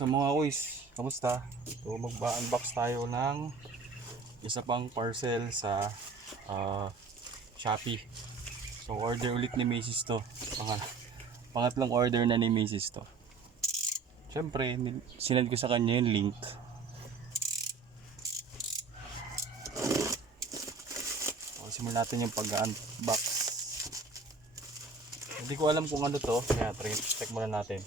So mga kuys, kamusta? So mag-unbox tayo ng isa pang parcel sa Shopee. So order ulit ni Macy's to. Pangatlong order na ni Macy's to. Siyempre, sinend ko sa kanya yung link. So, simulan natin yung pag-unbox. Hindi ko alam kung ano to, kaya check muna natin.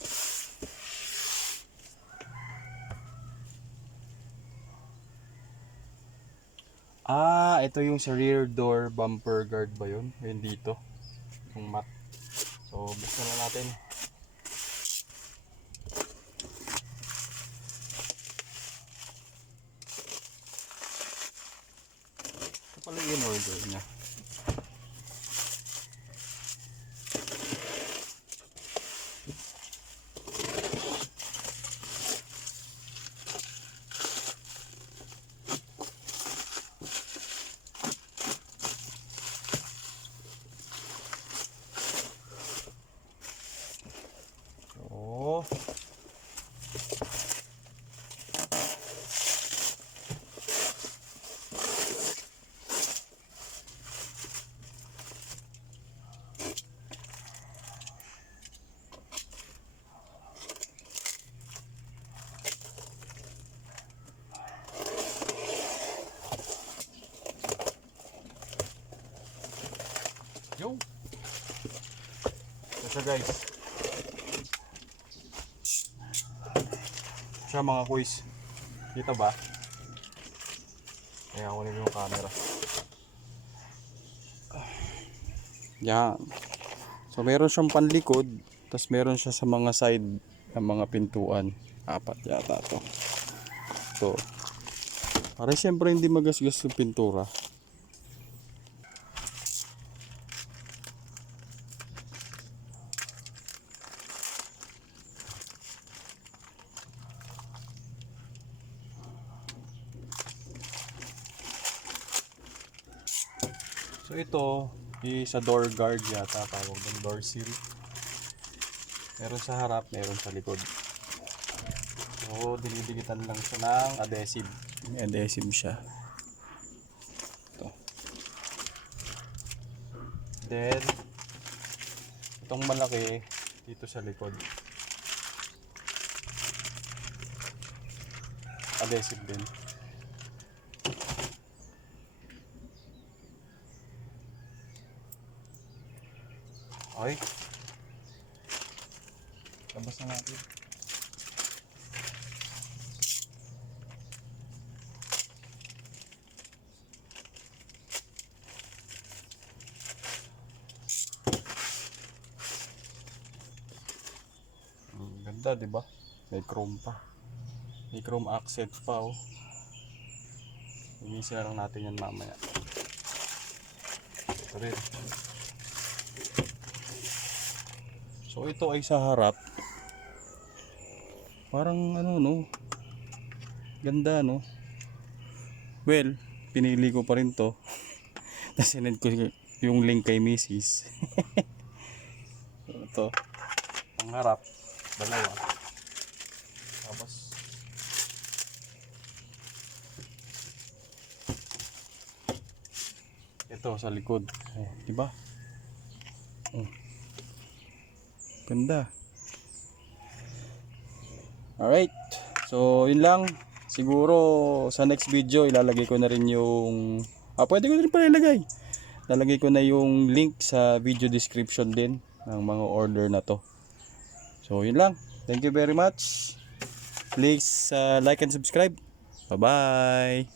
Ito yung sa rear door bumper guard ba yun? Yun dito. Yung mat. So, buksan na natin. Ito pala yung order niya. Oh. Yo. Ito siya guys. Siya mga kuys. Kita ba? Kaya kunin yung camera. Yan. So meron siyang panlikod, tapos meron siya sa mga side ng mga pintuan. 4 yata to. So, para siyempre hindi magasgas yung pintura. So ito, sa door guard yata tawag ng door seal. Meron sa harap, meron sa likod. So dinidigitan lang siya ng adhesive. May adhesive siya. Ito. Then itong malaki dito sa likod. Adhesive din. Okay. Labas na natin. Ganda, di ba? May chrome pa. May chrome accent pa, oh. Inisin na lang natin yan mamaya. Ito rin. So ito ay sa harap. Parang ano no. Ganda no. Well, pinili ko pa rin to. Tapos sinend ko yung link kay Mrs. Ito. Ang harap. Dalawa. Tapos ito sa likod. Oh, di ba? Oh. Ganda. Alright. So, yun lang. Siguro sa next video ilalagay ko na rin yung pwede ko na rin pala ilagay. Lalagay ko na yung link sa video description din ng mga order na to. So, yun lang. Thank you very much. Please like and subscribe. Bye-bye.